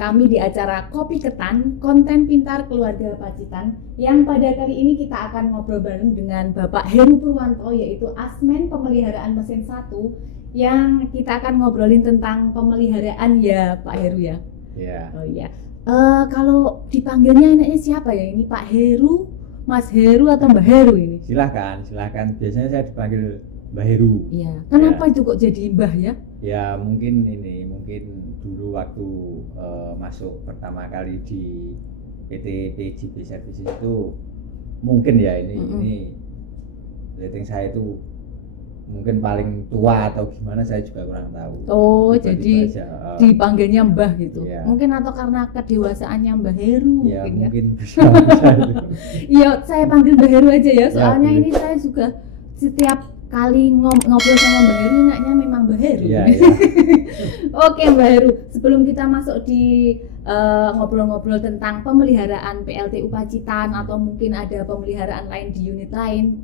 kami di acara Kopi Ketan, konten pintar keluarga Pacitan, yang pada kali ini kita akan ngobrol bareng dengan Bapak Heru Purwanto, yaitu Asmen Pemeliharaan Mesin 1, yang kita akan ngobrolin tentang pemeliharaan ya Pak Heru ya. Iya. Oh iya. Kalau dipanggilnya enaknya siapa ya? Ini Pak Heru, Mas Heru atau Mbak Heru ini? Silahkan. Biasanya saya dipanggil Mbak Heru. Iya. Kenapa itu kok jadi Mbah ya? Ya mungkin dulu waktu masuk pertama kali di PT PJB Services itu mungkin ya ini rating saya itu mungkin paling tua atau gimana saya juga kurang tahu. Oh, Tiba-tiba jadi aja, dipanggilnya Mbah gitu. Iya. Mungkin atau karena kedewasaannya Mbah Heru ya mungkin ya. mungkin bisa itu. Iya, saya panggil Mbah Heru aja ya. Soalnya boleh. ini saya juga setiap kali ngobrol sama Mbah Heru enaknya memang Mbah Heru. Iya. Oke Mbak Heru, sebelum kita masuk di ngobrol-ngobrol tentang pemeliharaan PLTU Pacitan atau mungkin ada pemeliharaan lain di unit lain,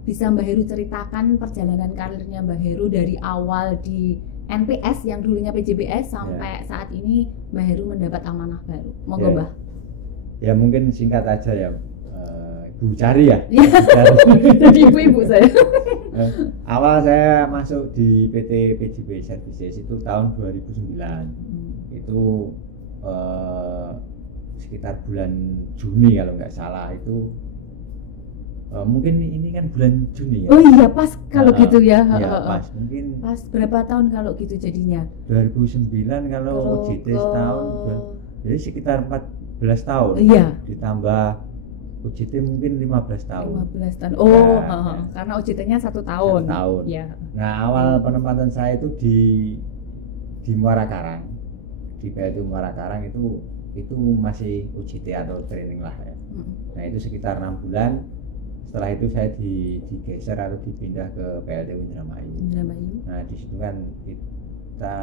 bisa Mbak Heru ceritakan perjalanan karirnya Mbak Heru dari awal di NPS yang dulunya PJBS sampai saat ini Mbak Heru mendapat amanah baru. Monggo Mbah. Ya mungkin singkat aja ya. Bu Cari ya. Jadi ibu-ibu saya. Awal saya masuk di PT PJB Services itu tahun 2009. Itu sekitar bulan Juni kalau nggak salah itu. Mungkin ini kan bulan Juni ya. Oh iya pas kalau gitu ya. Ya pas mungkin. Pas berapa tahun kalau gitu jadinya? 2009 kalau OJT setahun. Jadi sekitar 14 tahun. Iya. Ditambah OJT mungkin 15 tahun. 15 tahun. Oh, ya. Karena OJT-nya 1 tahun. 1 tahun. Ya. Nah, awal penempatan saya itu di Muara Karang. Di PLTU Muara Karang itu masih OJT atau training lah ya. Nah, itu sekitar 6 bulan. Setelah itu saya digeser atau dipindah ke PLTU Indramayu. Nah, di situ kan kita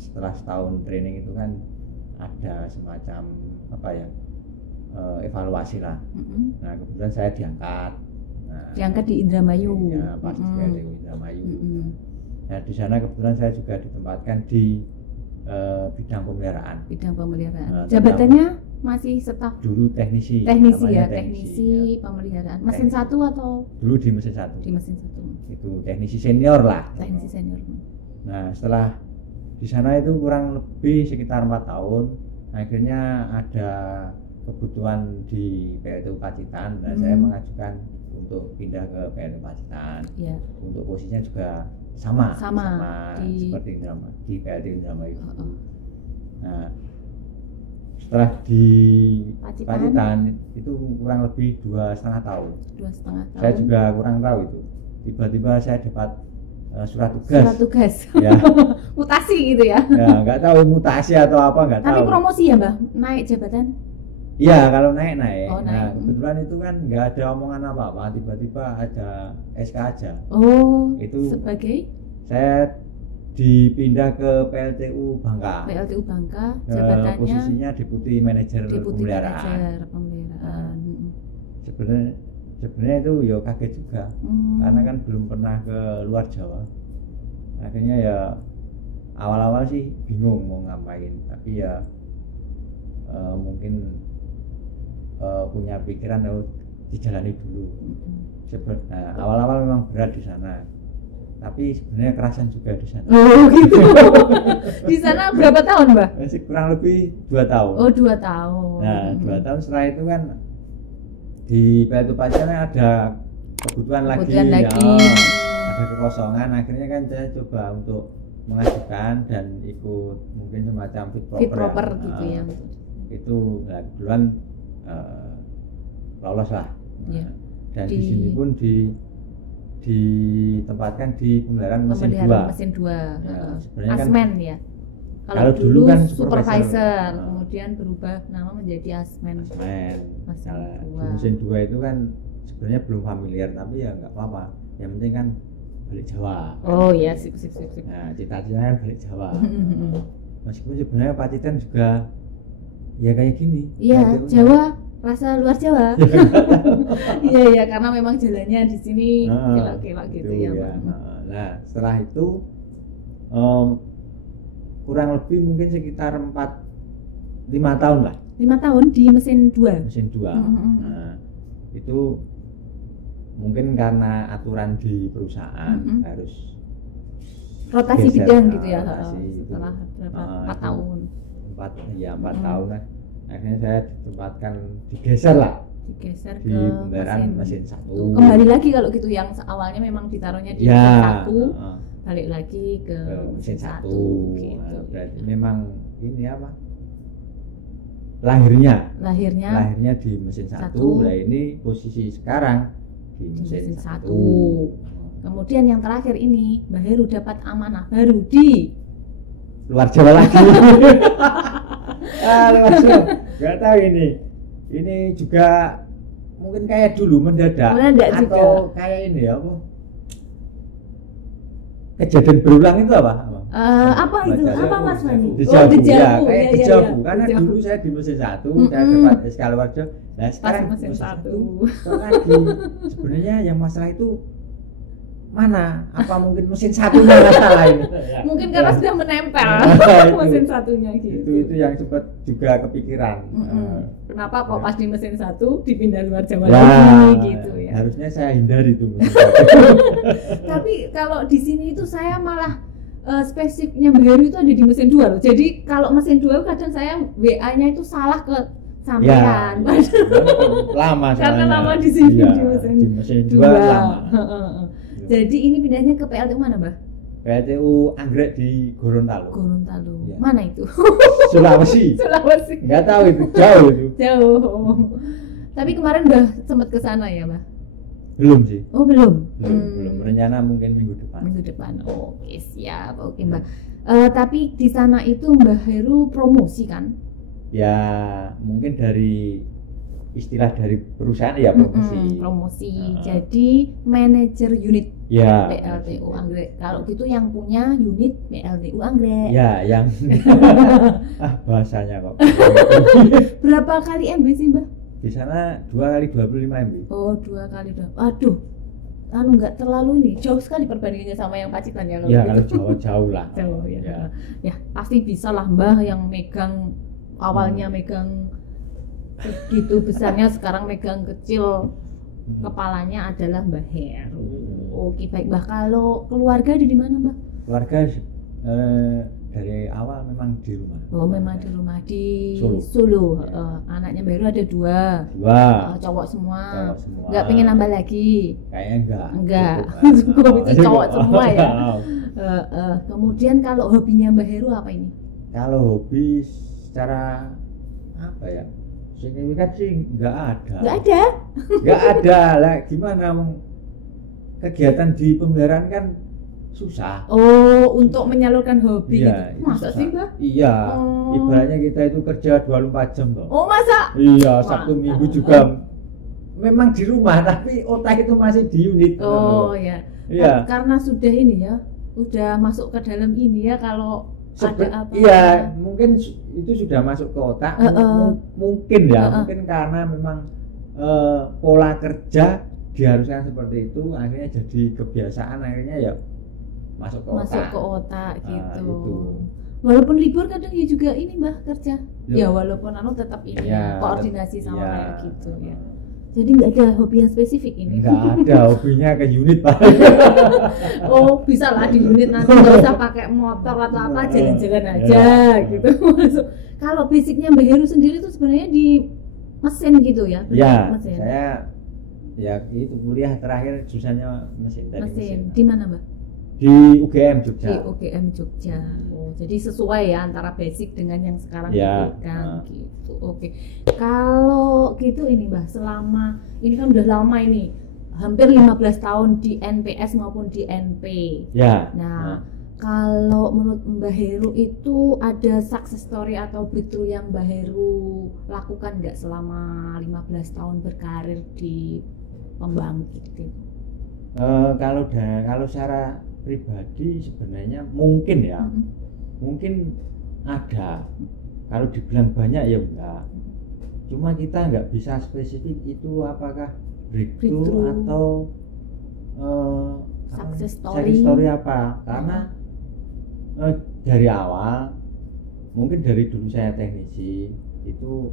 setelah setahun training itu kan ada semacam apa ya? Evaluasi lah. Nah kebetulan saya diangkat. Diangkat di Indramayu. Ya pas di PLTU Indramayu. Nah di sana kebetulan saya juga ditempatkan di bidang pemeliharaan. Jabatannya masih staf. Dulu teknisi ya, teknisi pemeliharaan. Mesin 1 atau? Dulu di mesin 1. Di mesin 1. Itu teknisi senior lah. Teknisi senior. Nah setelah di sana itu kurang lebih sekitar 4 tahun. Akhirnya ada kebutuhan di PLTU Pacitan dan saya mengajukan untuk pindah ke PLTU Pacitan. Ya. Untuk posisinya juga sama seperti di PLTU Indramayu. Nah, setelah di Pacitan itu kurang lebih 2,5 tahun. 2,5 tahun. Saya juga kurang tahu itu. Tiba-tiba saya dapat surat tugas. Ya. Mutasi gitu ya. Ya, nggak tahu mutasi atau apa, nggak tahu. Tapi promosi ya, Mbah? Naik jabatan? Iya, kalau naik. Oh, nah, kebetulan itu kan nggak ada omongan apa-apa, tiba-tiba ada SK aja. Oh, itu sebagai? Saya dipindah ke PLTU Bangka. Jabatannya? Posisinya Deputi Manajer Pemeliharaan. Sebenarnya itu ya kaget juga, karena kan belum pernah ke luar Jawa. Akhirnya ya awal-awal sih bingung mau ngapain, tapi ya mungkin punya pikiran dijalani dulu. Awal-awal memang berat di sana, tapi sebenarnya kerasan juga di sana. Oh gitu. Di sana berapa tahun, Mbak? Masih kurang lebih 2 tahun. Oh 2 tahun. Nah 2 tahun setelah itu kan di PLTU Pacitan ada kebutuhan lagi. Ada kekosongan. Akhirnya kan saya coba untuk mengajukan dan ikut mungkin semacam fit proper gitu ya. Itu kebetulan lolos lah. Dan di sini pun ditempatkan di pemeliharaan mesin 2. Ya, sebenarnya Asmen kan, ya. Kalau dulu kan supervisor, kemudian berubah nama menjadi Asmen. Mesin 2 itu kan sebenarnya belum familiar, tapi ya nggak apa-apa. Yang penting kan balik Jawa. Oh iya, sip. Nah, cita-citanya kan balik Jawa. Meskipun sebenarnya Pacitan juga ya kayak gini. Iya, Jawa, rasa luar Jawa. Iya, karena memang jalannya di sini kelak-kelak gitu ya. Nah, setelah itu kurang lebih mungkin sekitar 4 5 tahun lah. 5 tahun di mesin 2. Mesin 2. Nah, itu mungkin karena aturan di perusahaan harus rotasi geser, bidang gitu ya. rotasi Setelah berapa 4 itu tahun. 4 tahun lah. Akhirnya saya ditempatkan digeser lah. Digeser Di ke pemeliharaan mesin 1. Kembali lagi kalau gitu, yang awalnya memang ditaruhnya di mesin 1, balik lagi ke mesin 1 gitu. Nah, berarti memang ini apa? Lahirnya di mesin 1. Nah, ini posisi sekarang di mesin 1. Kemudian yang terakhir ini Mbak Heru dapat amanah baru di luar Jawa lagi. Luar Jawa. Gak tahu ini. Ini juga mungkin kayak dulu mendadak atau juga kayak ini ya, apa? Kejadian berulang itu apa? Apa itu? Apa Mas Mani? Dejavu. Ya, kayak dejavu. Karena dulu saya di mesin 1, saya dapat SK luar Jawa. Nah, sekarang mesin 1 lagi. Sebenarnya yang masalah itu mana? Apa mungkin mesin 1-nya masalah ini? Mungkin karena sudah menempel mesin 1-nya gitu. Itu yang sempat juga kepikiran. Kenapa kok pas di mesin 1 dipindah luar Jawa lagi gitu ya? Harusnya saya hindari itu. Tapi kalau di sini itu saya malah spesifiknya Mbak Heru itu ada di mesin 2 loh. Jadi kalau mesin 2 kadang saya WA-nya itu salah ke sampean. Lama karena lama di sini di mesin 2 lama. Jadi ini pindahnya ke PLTU mana, Mbak? PLTU Anggrek di Gorontalo. Ya. Mana itu? Sulawesi. Enggak tahu itu, jauh itu. Jauh. Tapi kemarin udah sempat ke sana ya, Mbak? Belum sih. Oh, belum. Belum. Rencana mungkin minggu depan. Oke, siap. Oke, Mbak. Tapi di sana itu Mbak Heru promosi kan? Ya, mungkin dari istilah dari perusahaan ya promosi. Jadi manajer unit ya PLTU Anggrek. Kalau gitu yang punya unit PLTU Anggrek. Ya, yang bahasanya kok. Berapa kali MB sih, Mbak? Di sana 2 kali 25 MB. Oh, 2 kali 2. Aduh. Enggak terlalu ini. Jauh sekali perbandingannya sama yang Pacitan ya kalau ya, gitu. Kalau jauh lah. Jauh ya. Ya, pasti bisa lah Mbah yang megang awalnya megang gitu besarnya, sekarang megang kecil, kepalanya adalah Mbak Heru. Oke, baik Mbak. Kalau keluarga ada di mana, Mbak? Keluarga dari awal memang di rumah. Oh, memang di rumah di Solo. Anaknya Mbak Heru ada 2. Cowok semua. Nggak pengen nambah lagi? Kayaknya enggak. Cukup itu cowok semua ya. Kemudian kalau hobinya Mbak Heru apa ini? Kalau hobi secara apa ya? Signifikan sih nggak ada lah. Gimana kegiatan di pemeliharaan kan susah. Untuk menyalurkan hobi iya, gitu. Masa sih, Mbak? Iya. Ibaratnya kita itu kerja 24 jam toh. Masa? Iya, Sabtu Minggu juga memang di rumah, tapi otak itu masih di unit. Ya. Iya. Karena sudah ini ya, udah masuk ke dalam ini ya, kalau ada apa? Iya, mungkin itu sudah masuk ke otak. Mungkin karena memang pola kerja diharuskan seperti itu, akhirnya jadi kebiasaan, akhirnya ya masuk ke otak gitu. Itu. Walaupun libur kadang ya juga ini Mbah kerja. Ya walaupun tetap ini koordinasi sama kayak gitu ya. Jadi nggak ada hobi yang spesifik ini? Nggak ada, hobinya ke unit Pak. Bisa lah di unit, nanti nggak usah pakai motor atau apa, jalan-jalan aja gitu. Kalau basicnya Mbak Heru sendiri itu sebenarnya di mesin gitu ya? Iya, saya itu kuliah terakhir jurusannya mesin. Di mana Mbak? Di UGM Jogja. Di UGM Jogja. Jadi sesuai ya antara basic dengan yang sekarang dipegang gitu. Oke. Kalau gitu ini Mbah, selama ini kan udah lama ini, hampir 15 tahun di NPS maupun di NP. Ya. Nah, kalau menurut Mbak Heru itu ada success story atau breakthrough yang Mbak Heru lakukan nggak selama 15 tahun berkarir di pembangkit itu? Kalau secara pribadi sebenarnya mungkin ya, mungkin ada. Kalau dibilang banyak ya enggak. Cuma kita nggak bisa spesifik itu apakah breakthrough atau success story apa, karena dari awal mungkin dari dulu saya teknisi itu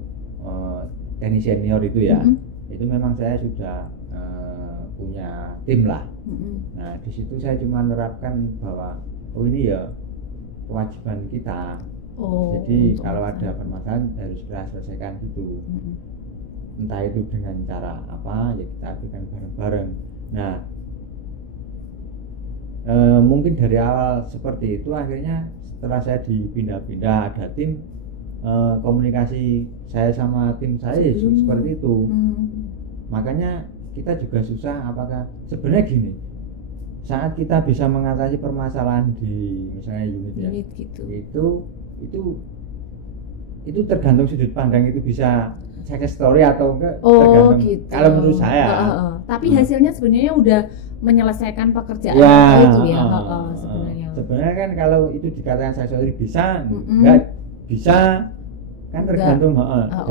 teknisi senior itu ya, itu memang saya sudah punya tim lah. Nah di situ saya cuma menerapkan bahwa ini ya kewajiban kita. Jadi kalau ada permasalahan harus kita selesaikan gitu. Entah itu dengan cara apa ya kita lakukan bareng-bareng. Nah mungkin dari awal seperti itu, akhirnya setelah saya dipindah-pindah ada tim, komunikasi saya sama tim saya seperti itu. Makanya kita juga susah, apakah sebenarnya gini, saat kita bisa mengatasi permasalahan di misalnya unit gitu, itu tergantung sudut pandang, itu bisa success story atau enggak, tergantung gitu. Kalau menurut saya tapi hasilnya sebenarnya udah menyelesaikan pekerjaan itu ya. Sebenarnya kan kalau itu dikatakan success story bisa enggak bisa kan tergantung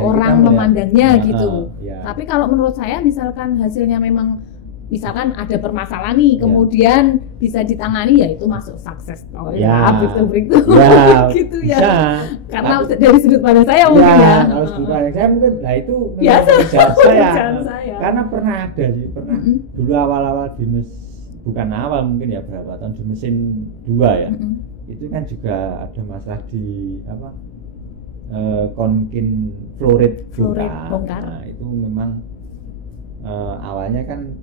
orang memandangnya gitu. Tapi kalau menurut saya misalkan hasilnya memang misalkan ada permasalahan nih, kemudian bisa ditangani, ya itu masuk sukses story gitu ya. Bisa. Karena dari sudut pandang saya mungkin ya. Kalau sudut pandang saya mungkin, nah itu biasa saya. Karena pernah ada sih, dulu awal-awal di bukan awal mungkin ya, berapa tahun di mesin 2 ya. Itu kan juga ada masalah di konkin fluorid bongkar. Nah, itu memang awalnya kan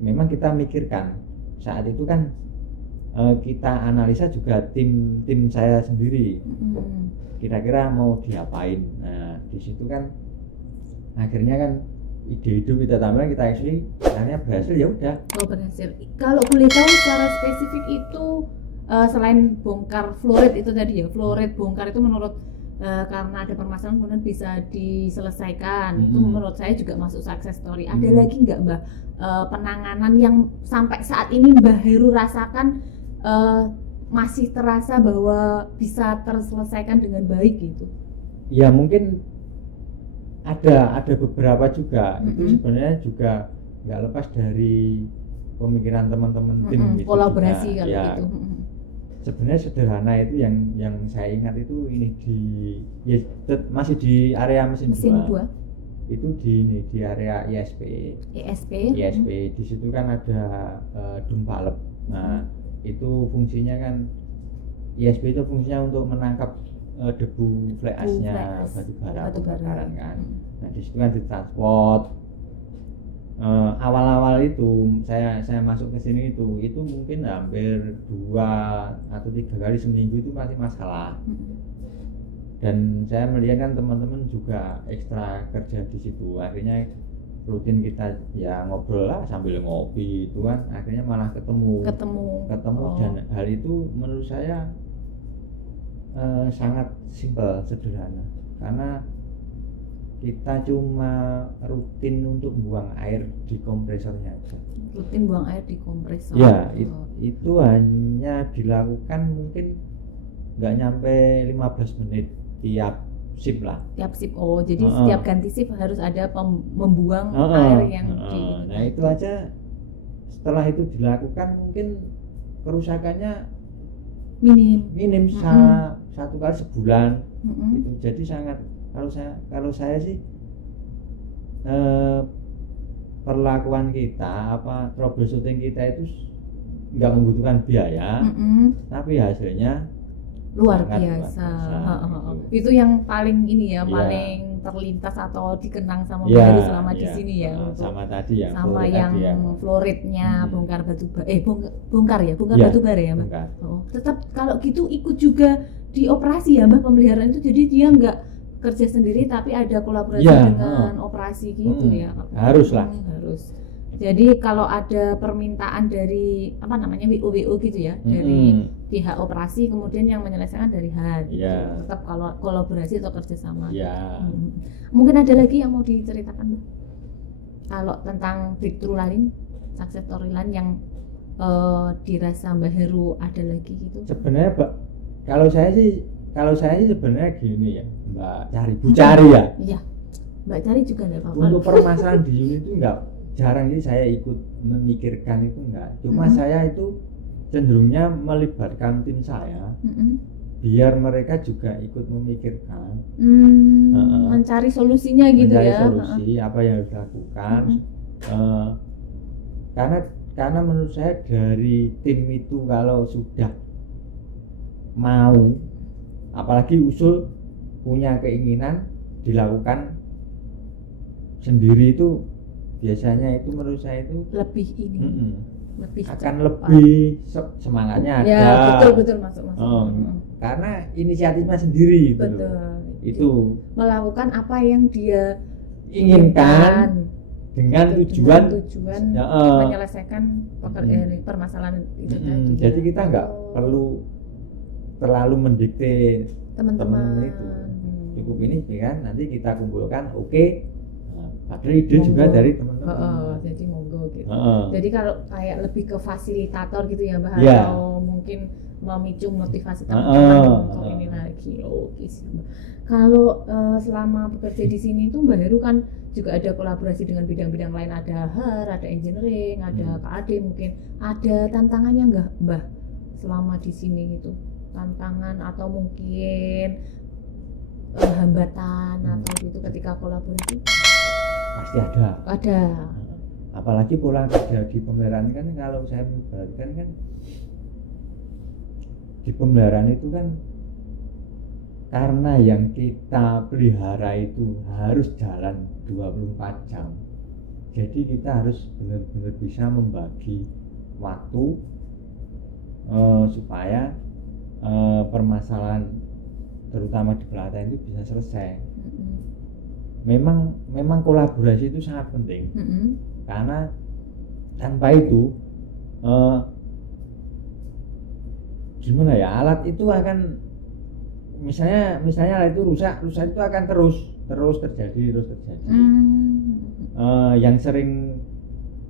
memang kita mikirkan saat itu kan, kita analisa juga tim saya sendiri, kira-kira mau diapain. Nah di situ kan akhirnya kan ide-ide kita tambah, kita actually akhirnya berhasil, ya udah. Berhasil. Kalau boleh tahu secara spesifik itu selain bongkar fluorid itu tadi ya, fluorid bongkar itu menurut karena ada permasalahan kemudian bisa diselesaikan, itu menurut saya juga masuk success story. Ada lagi nggak Mbah penanganan yang sampai saat ini Mbah Heru rasakan masih terasa bahwa bisa terselesaikan dengan baik gitu? Ya mungkin ada beberapa juga. Itu sebenarnya juga nggak lepas dari pemikiran teman-teman tim gitu, kolaborasi juga. Kalau ya, gitu. Sebenarnya sederhana itu yang saya ingat itu ini masih di area mesin 2. Itu di area ISP. Di situ kan ada dum palep. Nah itu fungsinya kan, ISP itu fungsinya untuk menangkap debu fly ash-nya batu bara kan. Nah di situ kan ditransport. Awal-awal itu saya masuk ke sini itu mungkin hampir 2 atau 3 kali seminggu itu masih masalah. Dan saya melihat kan teman-teman juga ekstra kerja di situ, akhirnya rutin kita ya ngobrol lah sambil ngopi itu kan, akhirnya malah ketemu. Dan hal itu menurut saya sangat simpel, sederhana, karena kita cuma rutin untuk buang air di kompresornya aja. Rutin buang air di kompresor. Ya, itu hanya dilakukan mungkin nggak nyampe 15 menit tiap shift lah. Tiap shift. Jadi setiap ganti shift harus ada membuang air yang Nah, itu aja setelah itu dilakukan mungkin kerusakannya minim satu kali sebulan. Itu jadi sangat, kalau saya sih perlakuan kita troubleshooting kita itu nggak membutuhkan biaya, tapi hasilnya luar biasa. Itu yang paling ini ya, paling terlintas atau dikenang sama Mbak Heru selama di sini ya. Sama tadi ya. Sama yang fluoridnya bongkar batu bara. Bongkar batu bara ya Mbak. Tetap kalau gitu ikut juga di operasi ya Mbak, pemeliharaan itu, jadi dia nggak kerja sendiri tapi ada kolaborasi dengan operasi gitu ya. Harus lah. Harus. Jadi kalau ada permintaan dari WO gitu ya, dari pihak operasi, kemudian yang menyelesaikan dari HAD. Tetap kalau kolaborasi atau kerjasama. Mungkin ada lagi yang mau diceritakan Mbak? Kalau tentang breakthrough lain, success story lain yang dirasa Mbak Heru ada lagi gitu? Sebenarnya kalau saya sih sebenarnya gini ya, Bu Cari ya. Iya, Mbak Cari juga enggak apa-apa. Untuk permasalahan di unit itu jarang sih saya ikut memikirkan itu enggak. Cuma saya itu cenderungnya melibatkan tim saya biar mereka juga ikut memikirkan, mencari solusinya gitu mencari ya. solusi apa yang harus dilakukan. Karena menurut saya dari tim itu kalau sudah mau, apalagi usul punya keinginan dilakukan sendiri, itu biasanya itu menurut saya itu lebih ini, lebih akan cepat. lebih semangatnya ada. Ya betul masuk. Karena inisiatifnya sendiri itu, itu melakukan apa yang dia inginkan dengan tujuan menyelesaikan permasalahan itu tadi. Jadi kita nggak perlu terlalu mendikte teman-teman itu. Cukup ini kan nanti kita kumpulkan, padahal ide juga dari teman-teman. Jadi monggo gitu. Jadi kalau kayak lebih ke fasilitator gitu ya Mbak, Ya. atau mungkin memicu motivasi teman-teman untuk ini lagi. Oke sih Mbak. Kalau selama bekerja di sini tuh Mbak Heru kan juga ada kolaborasi dengan bidang-bidang lain, ada HR, ada engineering, ada KAD, mungkin ada tantangannya nggak Mbak selama di sini gitu? Tantangan atau mungkin hambatan atau gitu ketika kolaborasi? Pasti ada. Ada. Apalagi pola kerja di pemeliharaan kan, kalau saya memperhatikan kan di pemeliharaan itu kan karena yang kita pelihara itu harus jalan 24 jam. Jadi kita harus benar-benar bisa membagi waktu supaya permasalahan terutama di pelatihan itu bisa selesai. Memang kolaborasi itu sangat penting, karena tanpa itu gimana ya, alat itu akan misalnya alat itu rusak itu akan terus terjadi.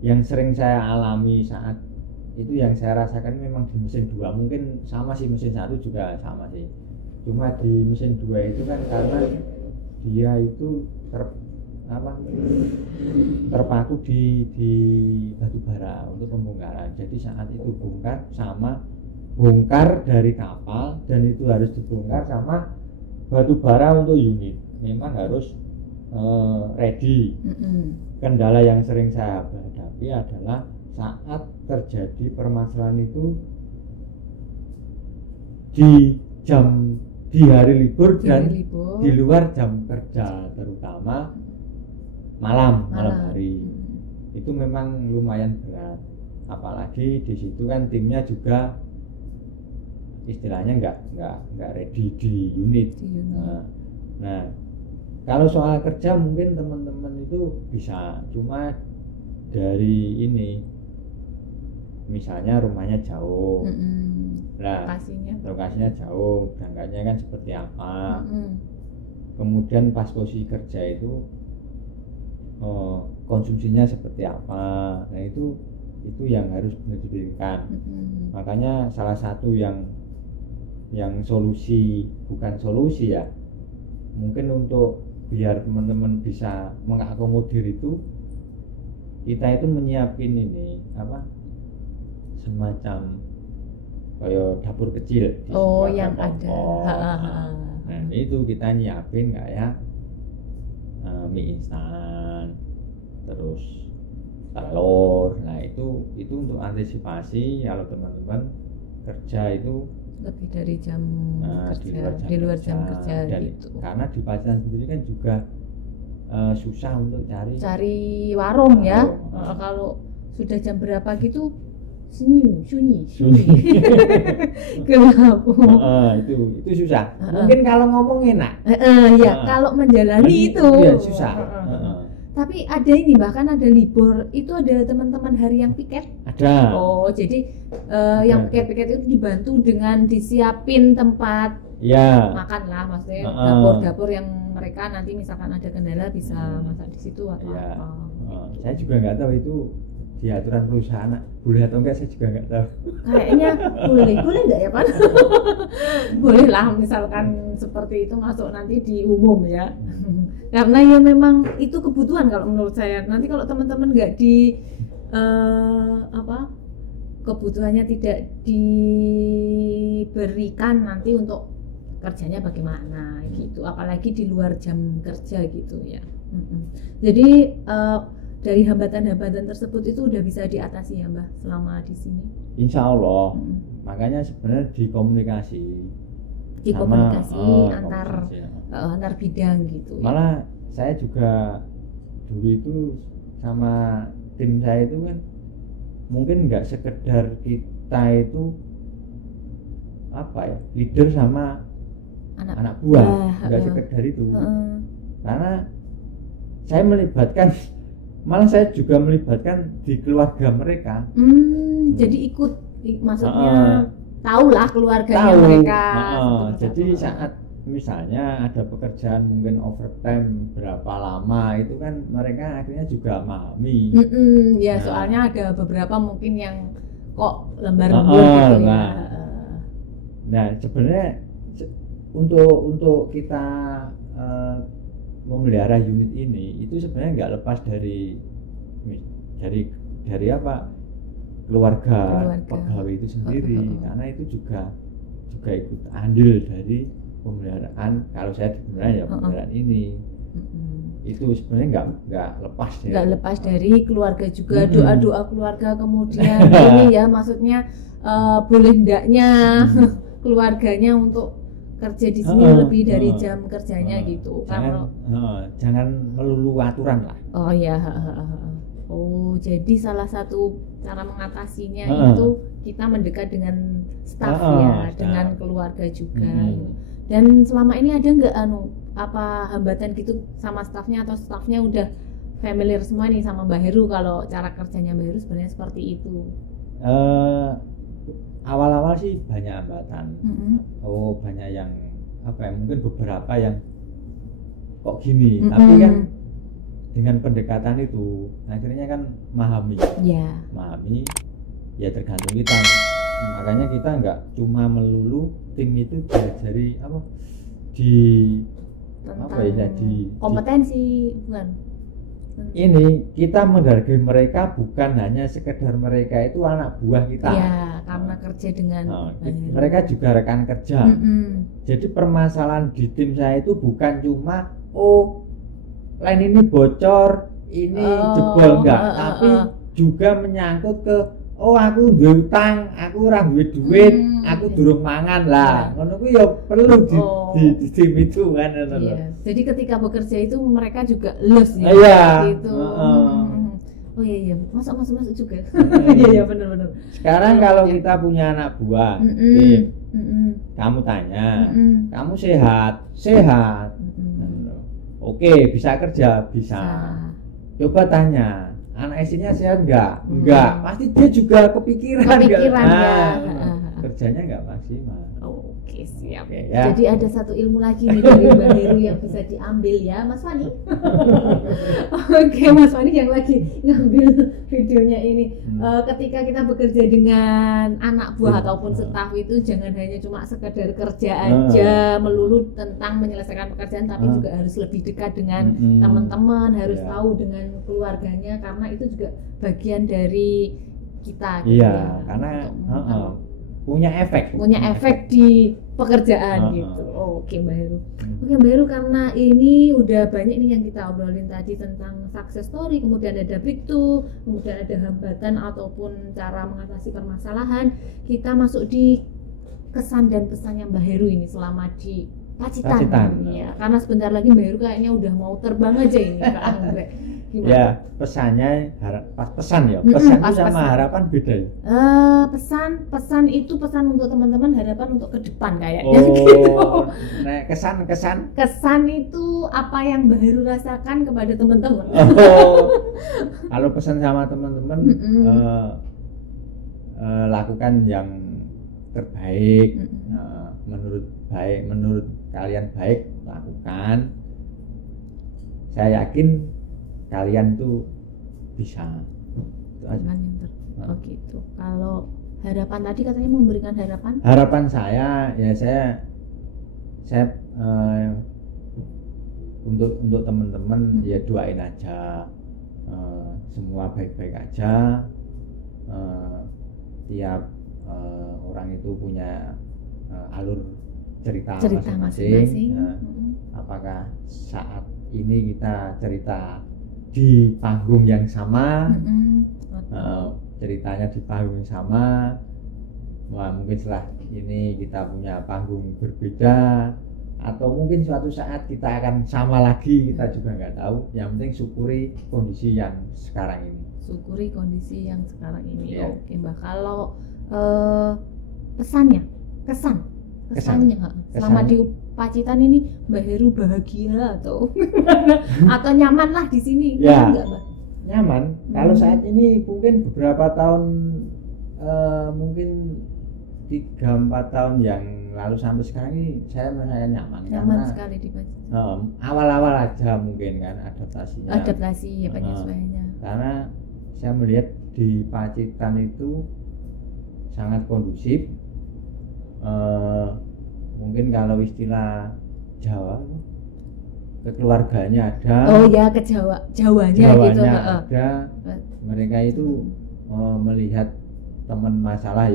Yang sering saya alami saat itu, yang saya rasakan memang di mesin 2, mungkin sama sih, mesin 1 juga sama sih, cuma di mesin 2 itu kan karena dia itu terpaku di batu bara untuk pembongkaran. Jadi saat itu bongkar dari kapal, dan itu harus dibongkar sama batu bara untuk unit, memang harus ready. Kendala yang sering saya hadapi adalah saat terjadi permasalahan itu di hari libur dan di luar jam kerja, terutama malam hari. Itu memang lumayan berat, apalagi di situ kan timnya juga istilahnya nggak ready di unit. Nah, kalau soal kerja mungkin teman-teman itu bisa, cuma dari ini misalnya rumahnya jauh, lokasinya jauh, berangkatnya kan seperti apa, kemudian pas posisi kerja itu konsumsinya seperti apa. Nah itu yang harus benar dipikirkan. Makanya salah satu yang bukan solusi ya, mungkin untuk biar teman-teman bisa mengakomodir itu, kita itu menyiapin ini semacam kayak dapur kecil yang ada. Nah itu kita nyiapin kayak mie instan, terus telur. Nah itu untuk antisipasi kalau teman-teman kerja itu lebih dari jam kerja, di luar jam kerja dan gitu. Karena di Pacitan sendiri kan juga susah untuk cari warung ya. Kalau sudah jam berapa gitu sunyi. Kenapa? Itu susah. Mungkin kalau ngomong enak. Kalau menjalani itu susah. Tapi ada ini, bahkan ada libur itu, ada teman-teman hari yang piket. Ada. Jadi yang piket-piket itu dibantu dengan disiapin tempat makan lah, maksudnya dapur-dapur yang mereka nanti misalkan ada kendala bisa masak di situ atau apa. Saya juga nggak tahu itu di aturan perusahaan boleh atau enggak, saya juga nggak tahu. Kayaknya boleh nggak ya Pak? Boleh lah, misalkan seperti itu masuk nanti di umum ya. Karena ya memang itu kebutuhan kalau menurut saya. Nanti kalau teman-teman nggak kebutuhannya tidak diberikan nanti untuk kerjanya bagaimana gitu, apalagi di luar jam kerja gitu ya. Jadi dari hambatan-hambatan tersebut itu udah bisa diatasi ya Mbah selama di sini? Insya Allah. Makanya sebenarnya dikomunikasi antar bidang gitu. Malah saya juga dulu itu sama tim saya itu kan mungkin nggak sekedar kita itu leader sama anak buah, nggak sekedar itu. Karena saya malah saya juga melibatkan di keluarga mereka. Jadi ikut, maksudnya tahulah keluarganya mereka. Jadi saat misalnya ada pekerjaan mungkin overtime berapa lama itu kan mereka akhirnya juga memahami. Soalnya ada beberapa mungkin yang kok lembar-lembur gitu ya. Nah sebenarnya untuk kita memelihara unit ini itu sebenarnya nggak lepas dari keluarga pegawai itu sendiri, karena itu juga ikut andil dari pemeliharaan. Kalau saya sebenarnya pemeliharaan ini itu sebenarnya nggak lepas dari keluarga juga. Doa keluarga kemudian ini ya, maksudnya boleh ndaknya keluarganya untuk kerja di sini lebih dari jam kerjanya gitu. Jangan melulu aturan lah. Jadi salah satu cara mengatasinya itu kita mendekat dengan staff dengan keluarga juga. Dan selama ini ada nggak hambatan gitu sama staffnya, atau staffnya udah familiar semua nih sama Mbak Heru kalau cara kerjanya Mbak Heru sebenarnya seperti itu? Awal-awal sih banyak hambatan. Banyak yang mungkin beberapa yang kok gini, tapi kan dengan pendekatan itu akhirnya kan memahami ya, tergantung kita. Makanya kita nggak cuma melulu tim itu diajari kompetensi, bukan. Ini kita menghargai mereka bukan hanya sekedar mereka itu anak buah kita. Karena kerja dengan mereka juga rekan kerja. Jadi permasalahan di tim saya itu bukan cuma line ini bocor, ini jebol enggak, tapi juga menyangkut ke aku duwe utang, aku ora duwe duit, aku durung mangan lah. Ngono kuwi ya perlu di tim itu kan. Jadi ketika bekerja itu mereka juga los ya. Gitu. Iya, masuk juga. Iya benar. Sekarang kalau kita punya anak buah, kamu tanya, kamu sehat. Oke, bisa kerja, bisa. Coba tanya, anak istrinya sehat enggak? Pasti dia juga kepikiran kerjanya enggak maksimal. Oke, siap. Jadi ada satu ilmu lagi nih dari Mbak Heru yang bisa diambil ya, Mas Fani. Oke, Mas Fani yang lagi ngambil videonya ini. Ketika kita bekerja dengan anak buah ataupun staf itu jangan hanya cuma sekedar kerja aja, melulu tentang menyelesaikan pekerjaan, tapi juga harus lebih dekat dengan teman-teman, harus tahu dengan keluarganya, karena itu juga bagian dari kita. Karena punya efek di pekerjaan gitu. Oke Mbak Heru. Mbak Heru, karena ini udah banyak nih yang kita obrolin tadi tentang success story, kemudian ada breakthrough, kemudian ada hambatan ataupun cara mengatasi permasalahan. Kita masuk di kesan dan pesannya Mbak Heru ini selama di Pacitan. Ya, karena sebentar lagi Mbak Heru kayaknya udah mau terbang aja ini ke Anggrek. Gimana? Ya, pesannya pesan sama harapan beda ya. Pesan itu pesan untuk teman-teman, harapan untuk ke depan kayaknya. Nah, kesan itu apa yang Mbak Heru rasakan kepada teman-teman. Kalau pesan sama teman-teman, lakukan yang terbaik. Menurut kalian baik, lakukan. Saya yakin kalian tuh bisa. Itu aja. Gitu. Kalau harapan tadi katanya memberikan harapan. Harapan saya ya saya untuk teman-teman ya doain aja, semua baik-baik aja. Tiap orang itu punya alur cerita masing-masing. Nah, apakah saat ini kita cerita di panggung yang sama, ceritanya di panggung yang sama, wah mungkin setelah ini kita punya panggung berbeda, atau mungkin suatu saat kita akan sama lagi, kita juga nggak tahu. Yang penting syukuri kondisi yang sekarang ini. Syukuri kondisi yang sekarang ini. Iya. Oke Mbak, kalau kesannya selama di Pacitan ini Mbak Heru bahagia atau atau nyaman lah di sini? Ya, enggak, Mbak? nyaman. Kalau saat ini mungkin beberapa tahun, mungkin 3-4 tahun yang lalu sampai sekarang ini saya merasa nyaman karena sekali di Pacitan. Awal-awal aja mungkin kan Adaptasi ya penyesuaiannya. Karena saya melihat di Pacitan itu sangat kondusif. Mungkin kalau istilah Jawa kekeluarganya ada. Oh ya, Jawanya gitu. Ada. Mereka itu melihat teman masalah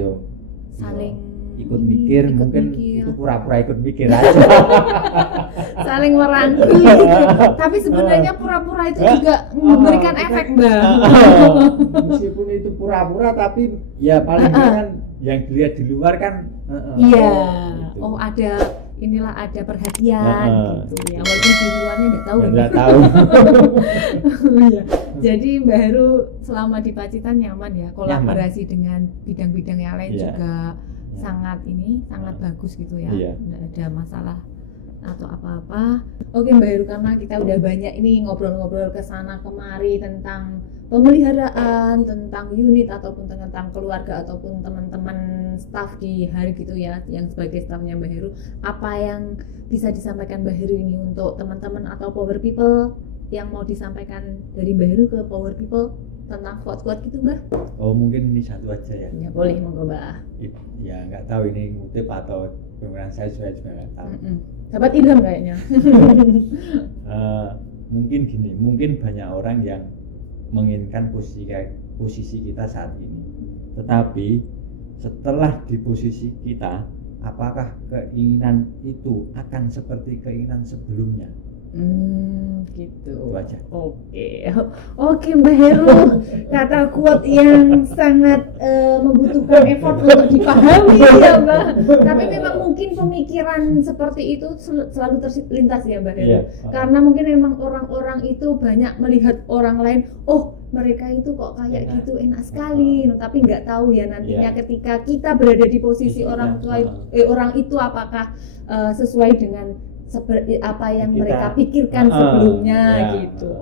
saling ikut mikir, mungkin itu pura-pura ikut mikir aja. Saling merangkul gitu. Tapi sebenarnya pura-pura itu juga memberikan efek, Mbak. Meskipun itu pura-pura, tapi ya paling kan yang dilihat di luar kan iya. Gitu. Oh, ada perhatian gitu ya. Walaupun di luarnya nggak tahu. Iya. Jadi Mbak Heru selama di Pacitan nyaman ya, kolaborasi dengan bidang-bidang yang lain juga sangat bagus gitu ya. Nggak ada masalah atau apa-apa. Oke Mbak Heru, karena kita udah banyak ini ngobrol-ngobrol ke sana kemari tentang pemeliharaan, tentang unit ataupun tentang keluarga ataupun teman-teman staff di hari gitu ya, yang sebagai staffnya Mbak Heru, apa yang bisa disampaikan Mbak Heru ini untuk teman-teman atau power people yang mau disampaikan dari Mbak Heru ke power people tentang quote-quote gitu, Mbak? Oh, mungkin ini satu aja ya. Ya boleh, monggo Mbak. Ya nggak tahu ini ngutip atau pemikiran saya juga nggak tahu. Dapat ilham kayaknya. Mungkin gini, mungkin banyak orang yang menginginkan posisi kita saat ini, tetapi setelah di posisi kita, apakah keinginan itu akan seperti keinginan sebelumnya? Gitu. Itu aja. Oke Mbak Heru, kata quote yang sangat membutuhkan effort untuk dipahami ya Mbak. Tapi memang mungkin pemikiran seperti itu selalu terlintas ya Mbak Heru. Karena mungkin memang orang-orang itu banyak melihat orang lain, mereka itu kok kayak gitu enak sekali, tapi nggak tahu ya nantinya ketika kita berada di posisi orang tua orang itu apakah sesuai dengan seperti apa yang mereka pikirkan sebelumnya gitu.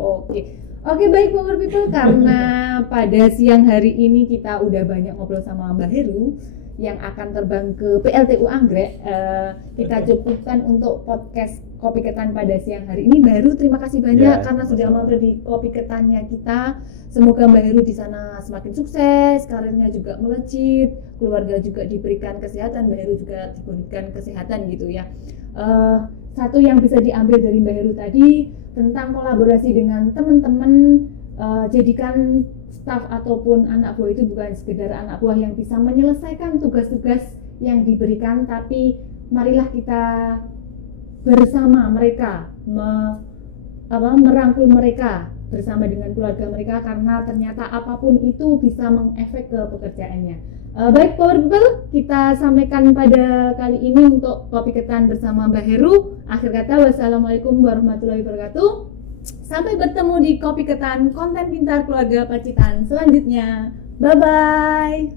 Oke, baik power people, karena pada siang hari ini kita udah banyak ngobrol sama Mbak Heru yang akan terbang ke PLTU Anggrek, kita cukupkan untuk podcast Kopi Ketan pada siang hari ini. Mbak Heru, terima kasih banyak karena sudah mampir di Kopi Ketannya kita. Semoga Mbak Heru di sana semakin sukses, karirnya juga melejit, keluarga juga diberikan kesehatan, Mbak Heru juga diberikan kesehatan gitu ya. Satu yang bisa diambil dari Mbak Heru tadi tentang kolaborasi dengan teman-teman, jadikan staf ataupun anak buah itu bukan sekedar anak buah yang bisa menyelesaikan tugas-tugas yang diberikan, tapi marilah kita bersama mereka merangkul mereka bersama dengan keluarga mereka, karena ternyata apapun itu bisa mengefek ke pekerjaannya. Baik power people, kita sampaikan pada kali ini untuk Kopi Ketan bersama Mbak Heru. Akhir kata, wassalamualaikum warahmatullahi wabarakatuh. Sampai bertemu di Kopi Ketan, konten pintar keluarga Pacitan selanjutnya. Bye bye.